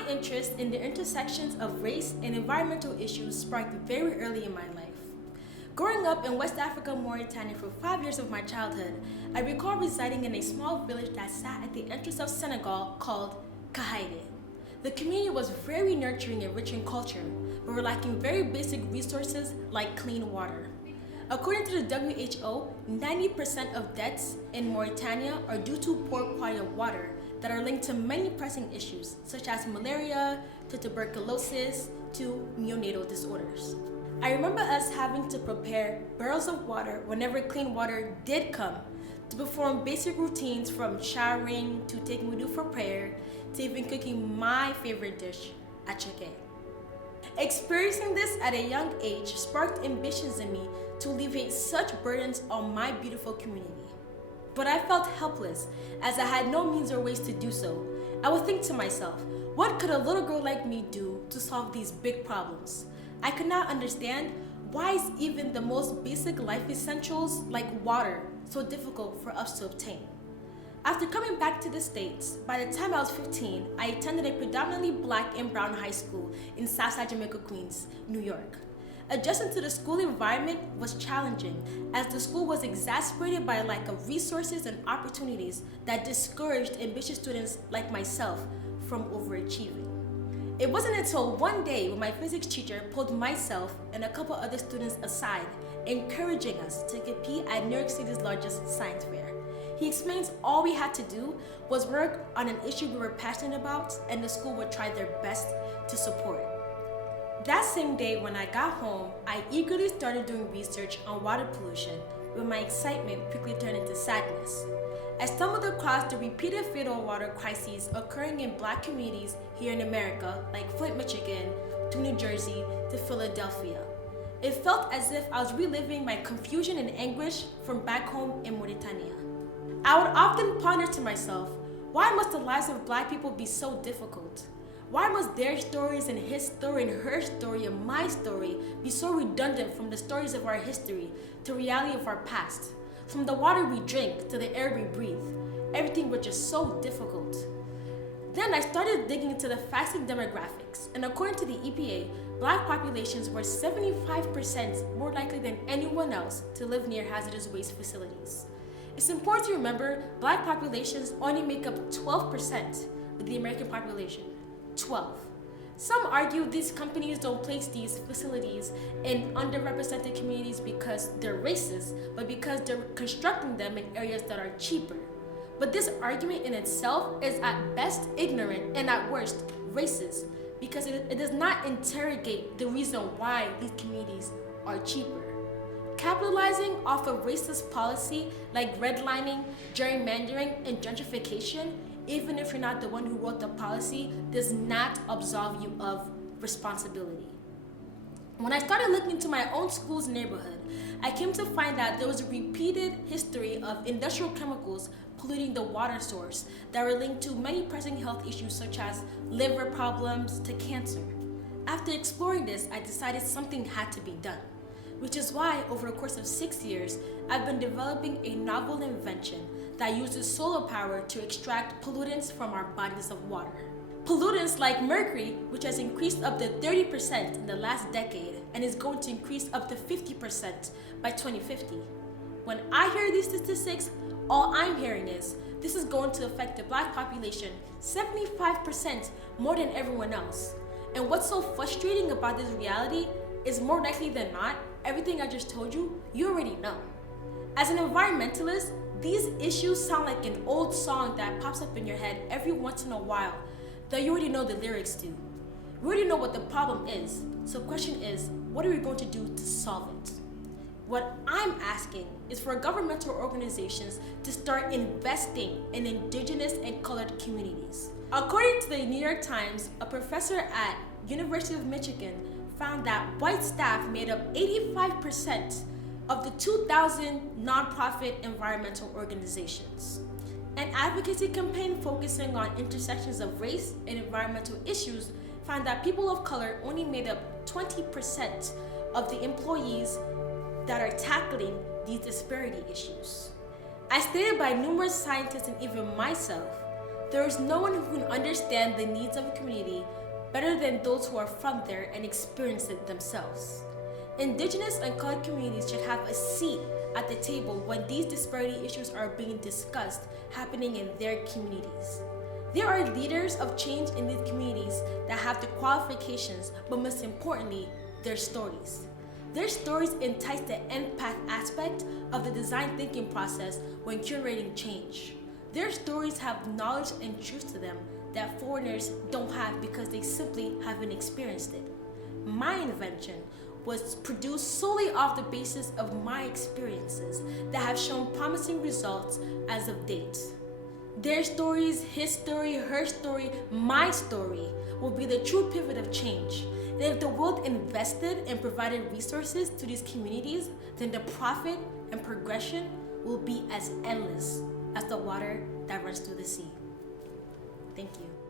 My interest in the intersections of race and environmental issues sparked very early in my life. Growing up in West Africa, Morytania for 5 years of my childhood, I recall residing in a small village that sat at the entrance of Senegal called Kahaide. The community was very nurturing and rich in culture, but were lacking very basic resources like clean water. According to the WHO, 90% of deaths in Morytania are due to poor quality of water that are linked to many pressing issues, such as malaria, to tuberculosis, to neonatal disorders. I remember us having to prepare barrels of water whenever clean water did come, to perform basic routines from showering to taking wudu for prayer, to even cooking my favorite dish, achake. Experiencing this at a young age sparked ambitions in me to alleviate such burdens on my beautiful community. But I felt helpless, as I had no means or ways to do so. I would think to myself, what could a little girl like me do to solve these big problems? I could not understand why is even the most basic life essentials like water so difficult for us to obtain. After coming back to the States, by the time I was 15, I attended a predominantly black and brown high school in Southside Jamaica, Queens, New York. Adjusting to the school environment was challenging, as the school was exacerbated by a lack of resources and opportunities that discouraged ambitious students like myself from overachieving. It wasn't until one day when my physics teacher pulled myself and a couple other students aside, encouraging us to compete at New York City's largest science fair. He explains all we had to do was work on an issue we were passionate about, and the school would try their best to support. That same day when I got home, I eagerly started doing research on water pollution, but my excitement quickly turned into sadness. I stumbled across the repeated fatal water crises occurring in black communities here in America, like Flint, Michigan, to New Jersey, to Philadelphia. It felt as if I was reliving my confusion and anguish from back home in Morytania. I would often ponder to myself, why must the lives of black people be so difficult? Why must their stories and his story and her story and my story be so redundant from the stories of our history to reality of our past? From the water we drink to the air we breathe, everything was just so difficult. Then I started digging into the facts and demographics, and according to the EPA, black populations were 75% more likely than anyone else to live near hazardous waste facilities. It's important to remember black populations only make up 12% of the American population. 12. Some argue these companies don't place these facilities in underrepresented communities because they're racist, but because they're constructing them in areas that are cheaper. But this argument in itself is at best ignorant and at worst racist, because it does not interrogate the reason why these communities are cheaper. Capitalizing off of racist policy like redlining, gerrymandering, and gentrification, even if you're not the one who wrote the policy, does not absolve you of responsibility. When I started looking into my own school's neighborhood, I came to find that there was a repeated history of industrial chemicals polluting the water source that were linked to many pressing health issues such as liver problems to cancer. After exploring this, I decided something had to be done, which is why over the course of 6 years, I've been developing a novel invention that uses solar power to extract pollutants from our bodies of water. Pollutants like mercury, which has increased up to 30% in the last decade and is going to increase up to 50% by 2050. When I hear these statistics, all I'm hearing is this is going to affect the black population 75% more than everyone else. And what's so frustrating about this reality is more likely than not, everything I just told you, you already know. As an environmentalist, these issues sound like an old song that pops up in your head every once in a while that you already know the lyrics to. We already know what the problem is, so the question is, what are we going to do to solve it? What I'm asking is for governmental organizations to start investing in indigenous and colored communities. According to the New York Times, a professor at University of Michigan found that white staff made up 85% of the 2,000 nonprofit environmental organizations. An advocacy campaign focusing on intersections of race and environmental issues found that people of color only made up 20% of the employees that are tackling these disparity issues. As stated by numerous scientists and even myself, There is no one who can understand the needs of a community better than those who are from there and experience it themselves. Indigenous and colored communities should have a seat at the table when these disparity issues are being discussed happening in their communities. There are leaders of change in these communities that have the qualifications, but most importantly, their stories. Their stories entice the empath aspect of the design thinking process when curating change. Their stories have knowledge and truth to them that foreigners don't have because they simply haven't experienced it. My invention was produced solely off the basis of my experiences that have shown promising results as of date. Their stories, his story, her story, my story will be the true pivot of change. And if the world invested and provided resources to these communities, then the profit and progression will be as endless as the water that runs through the sea. Thank you.